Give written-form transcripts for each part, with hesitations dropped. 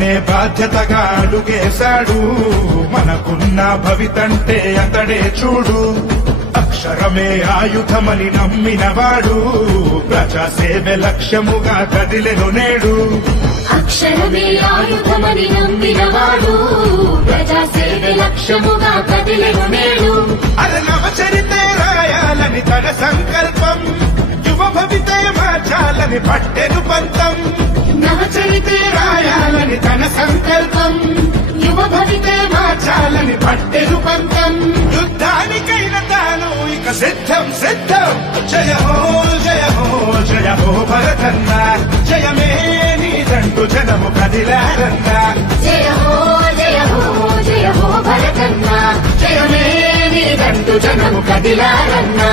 సమాజాన్నే బాధ్యతగా అడుగేశాడు. మనకున్న భవితంటే అతడే చూడు. అక్షరమే ఆయుధమని నమ్మినవాడు, ప్రజాసేవే లక్ష్యముగా కదిలెను నేడు. అక్షరమే ఆయుధమని నమ్మినవాడు, ప్రజాసేవే లక్ష్యముగా కదిలెను నేడు. అది నవచరితే రాయాలని తన సంకల్పం, యువ భవితే మార్చాలని పట్టెను పంతం. నవచరితే రాయాలని తన సంకల్పం, యువ భవితే మార్చాలని పట్టెను పంతం. యుద్ధానికైన తాను ఇక సిద్ధం సిద్ధం. జయ హో జయ హో జయ హో భరతన్న, జయమే నీదంటూ జనము కదిలారన్న. జయ హో జయ హో జయ హో భరతన్న, జయమే నీదంటూ జనము కదిలారన్నా.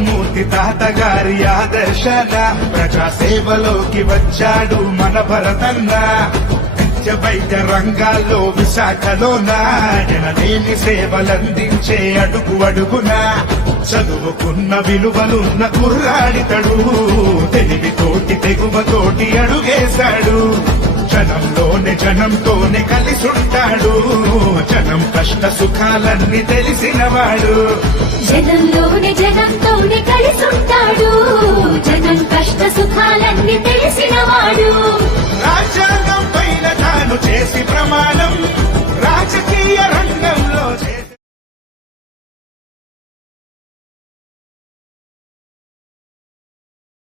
మూర్తి తాతగారి ఆదర్శన ప్రజాసేవలోకి వచ్చాడు మన భరతన్న. నిత్య వైద్య రంగాల్లో విశాఖలోన ఎనలేని సేవలందించే అడుగు అడుగున. చదువుకున్న విలువలున్న కుర్రాడితడు, తెలివితోటి తెగువతోటి అడుగేశాడు. జనంలోనే జనంతోనే కలిసుంటాడు, జనం కష్ట సుఖాలన్నీ తెలిసినవాడు. జనంలోనే జనంతోనే కలిసుంటాడు, జనం కష్ట సుఖాలు